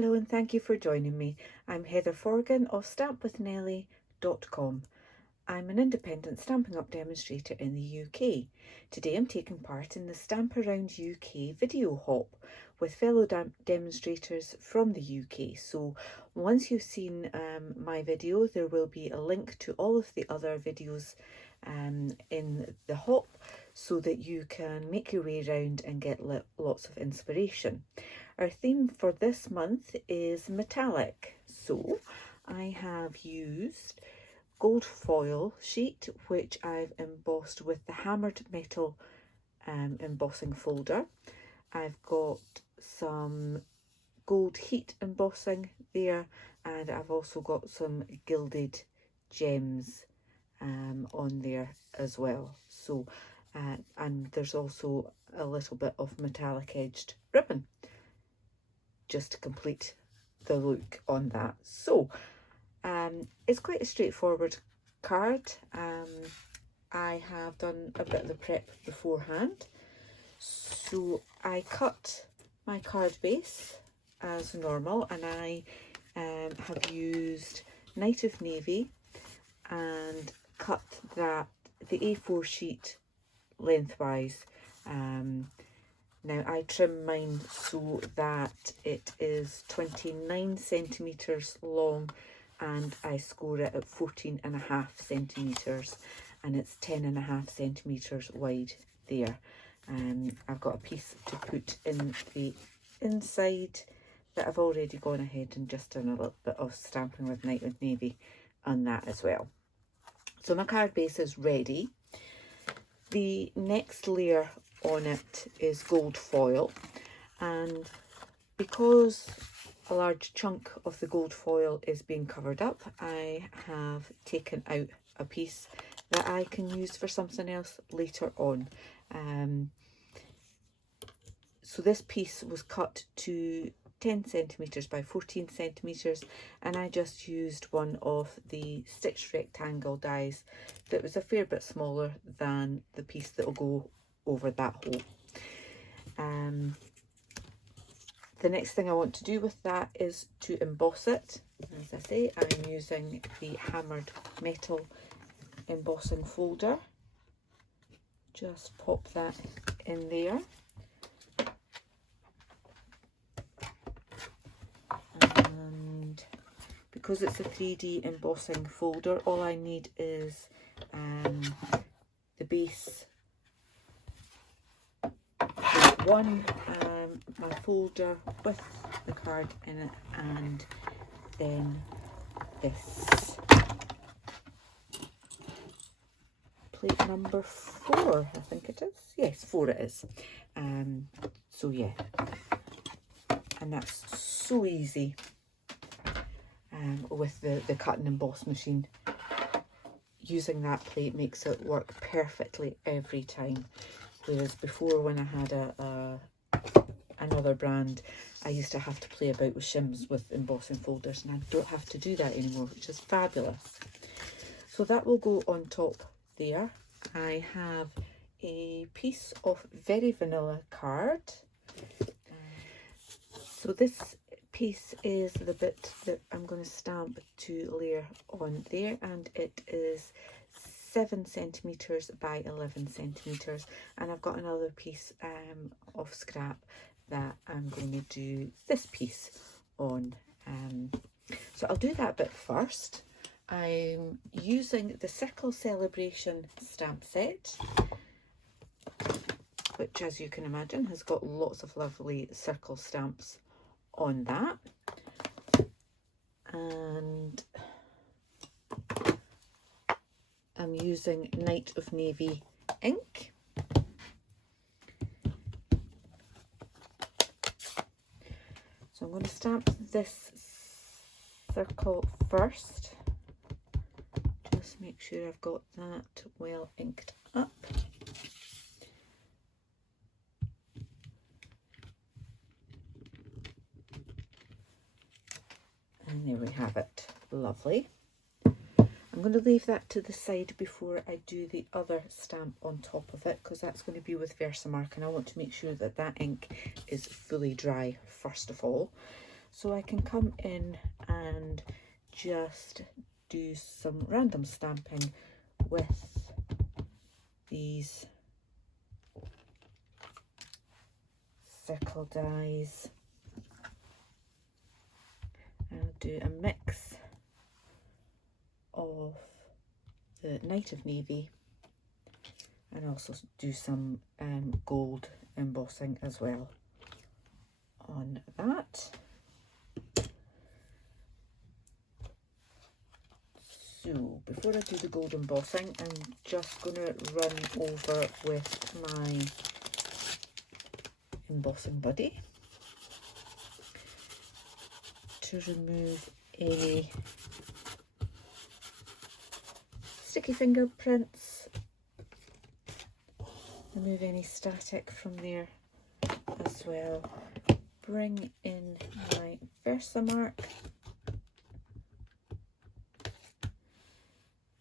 Hello and thank you for joining me. I'm Heather Forgan of stampwithnellie.com. I'm an independent Stampin' Up demonstrator in the UK. Today I'm taking part in the Stamp Around UK video hop with fellow demonstrators from the UK. So once you've seen my video, there will be a link to all of the other videos in the hop so that you can make your way around and get lots of inspiration. Our theme for this month is metallic, so I have used gold foil sheet which I've embossed with the hammered metal embossing folder. I've got some gold heat embossing there, and I've also got some gilded gems on there as well. So and there's also a little bit of metallic edged ribbon just to complete the look on that. So it's quite a straightforward card. I have done a bit of the prep beforehand. So I cut my card base as normal, and I have used Night of Navy and cut the A4 sheet lengthwise. Now I trim mine so that it is 29 centimetres long, and I score it at 14.5 centimetres, and it's 10.5 centimetres wide there. I've got a piece to put in the inside that I've already gone ahead and just done a little bit of stamping with Night of Navy on that as well. So my card base is ready. The next layer on it is gold foil, and because a large chunk of the gold foil is being covered up, I have taken out a piece that I can use for something else later on. So this piece was cut to 10 centimetres by 14 centimetres, and I just used one of the stitched rectangle dies that was a fair bit smaller than the piece that will go over that hole. The next thing I want to do with that is to emboss it. As I say, I'm using the hammered metal embossing folder. Just pop that in there. And because it's a 3D embossing folder, all I need is the base one, my folder with the card in it, and then this plate number 4, I think it is. Yes, 4 it is. So yeah, and that's so easy with the cut and emboss machine. Using that plate makes it work perfectly every time. Whereas before, when I had another brand, I used to have to play about with shims with embossing folders, and I don't have to do that anymore, which is fabulous. So that will go on top there. I have a piece of very vanilla card. So this piece is the bit that I'm going to stamp to layer on there, and it is 7 centimetres by 11 centimetres, and I've got another piece of scrap that I'm going to do this piece on. So I'll do that bit first. I'm using the Circle Celebration stamp set, which, as you can imagine, has got lots of lovely circle stamps on that. And I'm using Night of Navy ink. So I'm going to stamp this circle first. Just make sure I've got that well inked up. And there we have it. Lovely. I'm going to leave that to the side before I do the other stamp on top of it, because that's going to be with Versamark, and I want to make sure that that ink is fully dry first of all. So I can come in and just do some random stamping with these circle dies. I'll do a mix of the Night of Navy and also do some gold embossing as well on that. So before I do the gold embossing, I'm just going to run over with my embossing buddy to remove any sticky fingerprints, remove any static from there as well. Bring in my Versamark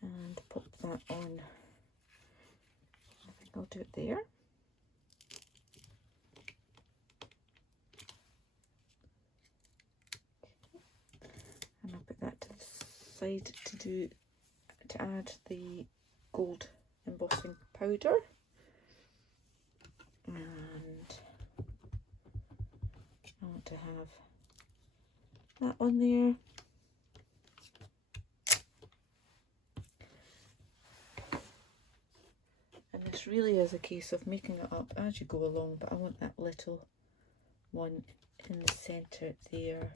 and pop that on. I think I'll do it there. And I'll put that to the side to add the gold embossing powder. And I want to have that on there. And this really is a case of making it up as you go along, but I want that little one in the centre there.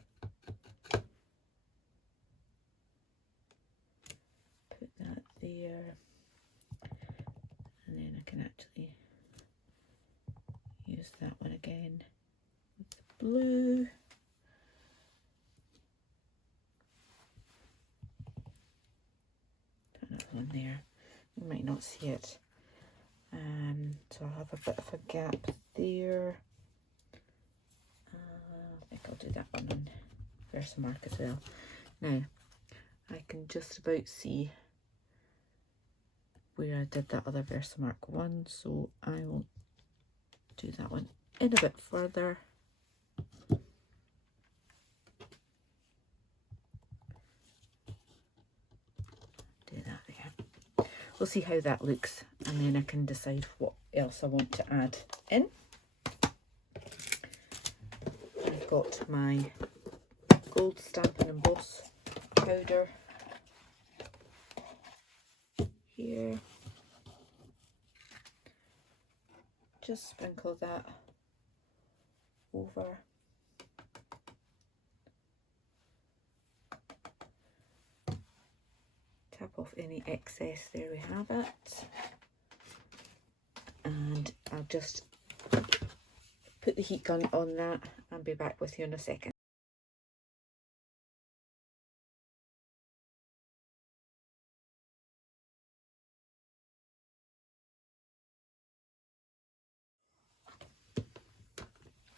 Put that there, and then I can actually use that one again with the blue. Put another one there. You might not see it. So I'll have a bit of a gap there. I think I'll do that one on Versamark as well. Now, I can just about see where I did that other Versamark one, so I will do that one in a bit further. Do that there. We'll see how that looks, and then I can decide what else I want to add in. I've got my gold Stampin' Emboss powder here. Just sprinkle that over. Tap off any excess, there we have it. And I'll just put the heat gun on that and be back with you in a second.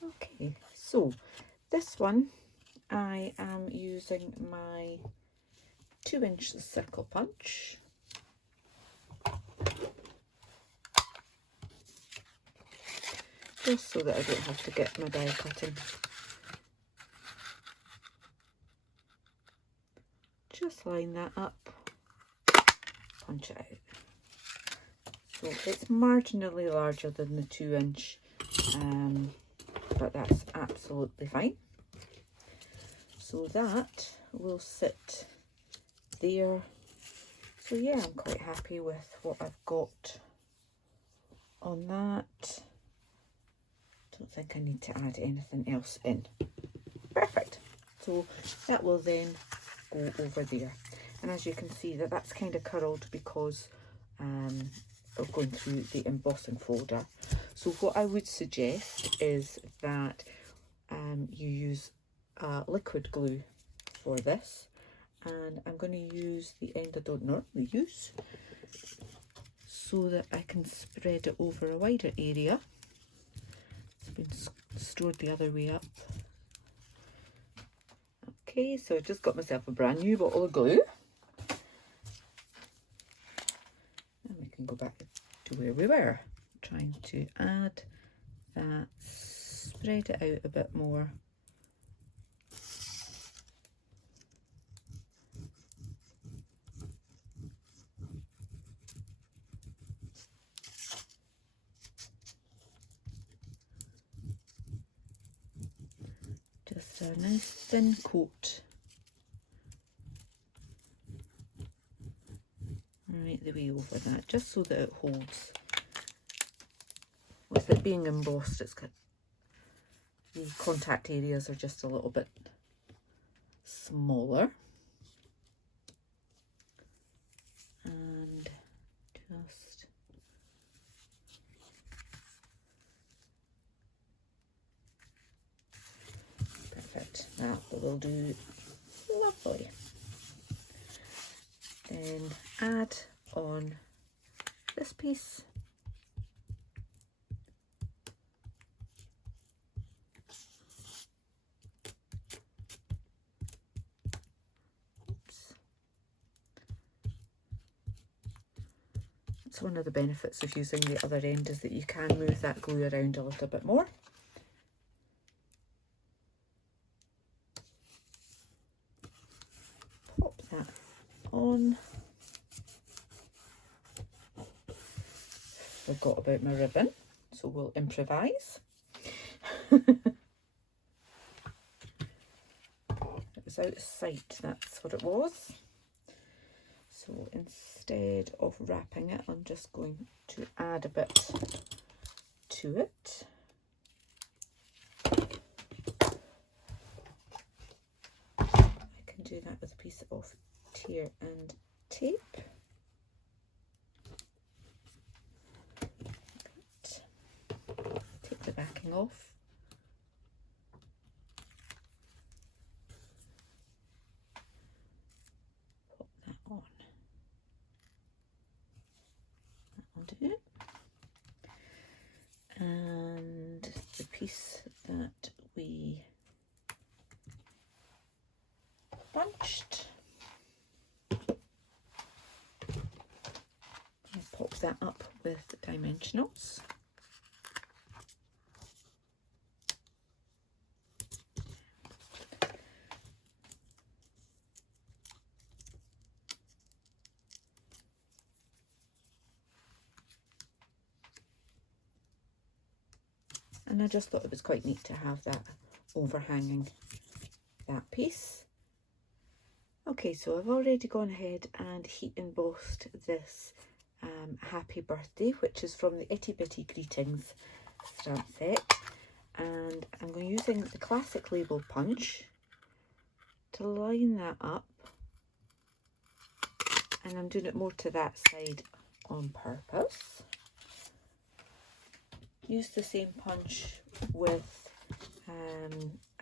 Okay, so this one I am using my 2-inch circle punch. Just so that I don't have to get my die cutting. Just line that up, punch it out. So it's marginally larger than the 2-inch, but that's absolutely fine. So that will sit there. So yeah, I'm quite happy with what I've got on that. Don't think I need to add anything else in. Perfect. So that will then go over there. And as you can see, that's kind of curled because of going through the embossing folder. So what I would suggest is that you use liquid glue for this. And I'm going to use the end I don't normally use so that I can spread it over a wider area. It's been stored the other way up. Okay, so I just got myself a brand new bottle of glue. And we can go back to where we were, trying to add that, spread it out a bit more. a nice thin coat right the way over that, just so that it holds. With it being embossed, it's got the contact areas are just a little bit smaller. And just perfect. That will do lovely. Then add on this piece. Oops. That's one of the benefits of using the other end, is that you can move that glue around a little bit more. Pop that on. Forgot about my ribbon, so we'll improvise. It was out of sight, that's what it was. So instead of wrapping it, I'm just going to add a bit to it. I can do that with a piece of tear and tape. Take the backing off. Pop that on. That'll do it. And the piece that we bunched, I'll pop that up with dimensionals. And I just thought it was quite neat to have that overhanging that piece. Okay, so I've already gone ahead and heat embossed this Happy Birthday, which is from the Itty Bitty Greetings stamp set. And I'm using the classic label punch to line that up. And I'm doing it more to that side on purpose. Use the same punch with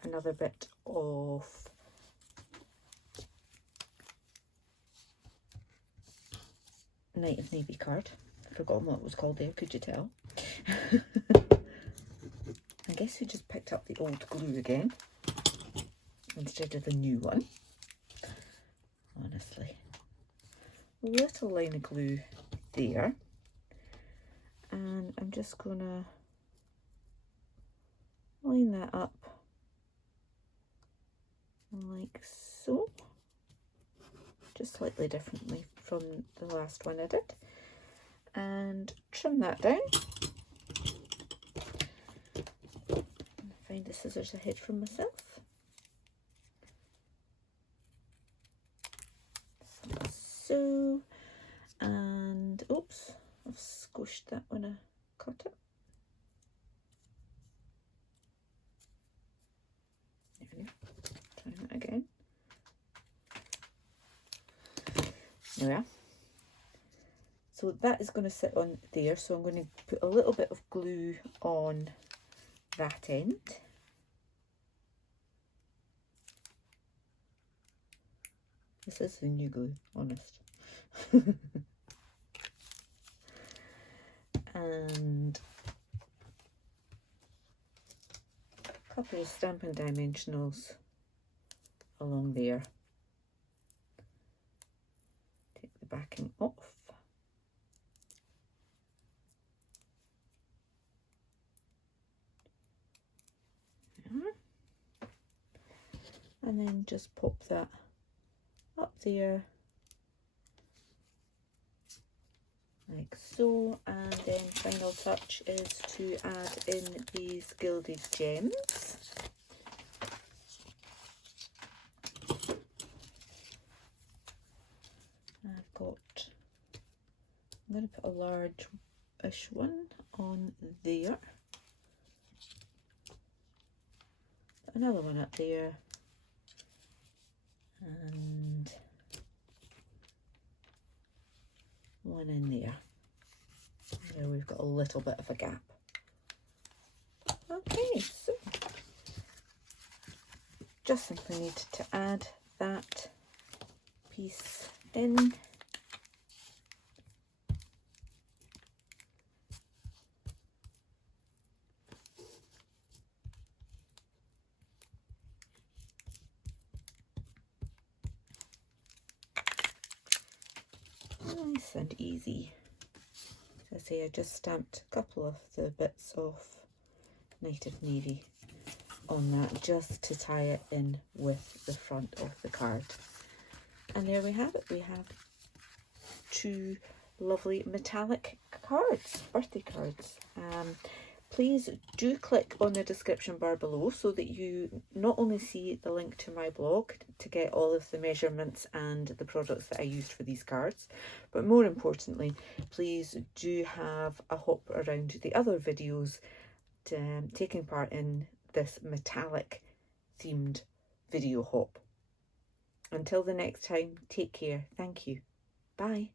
another bit of Night of Navy card. I've forgotten what it was called there, could you tell? I guess we just picked up the old glue again instead of the new one. Honestly. Little line of glue there. And I'm just gonna line that up like so, just slightly differently from the last one I did, and trim that down. Find the scissors ahead from myself. So, and oops, I've squished that when I cut it. There we go. Try that again. There we are. So that is going to sit on there. So I'm going to put a little bit of glue on that end. This is the new glue, honest. And a couple of Stampin' dimensionals along there. Take the backing off. And then just pop that up there like so, and then final touch is to add in these gilded gems. a large-ish one on there. Another one up there. And one in there. There we've got a little bit of a gap. Okay, so just simply need to add that piece in. Nice and easy. As I say, I just stamped a couple of the bits of Native Navy on that just to tie it in with the front of the card. And there we have it. We have two lovely metallic cards, birthday cards. Please do click on the description bar below so that you not only see the link to my blog to get all of the measurements and the products that I used for these cards, but more importantly, please do have a hop around the other videos taking part in this metallic themed video hop. Until the next time, take care. Thank you. Bye.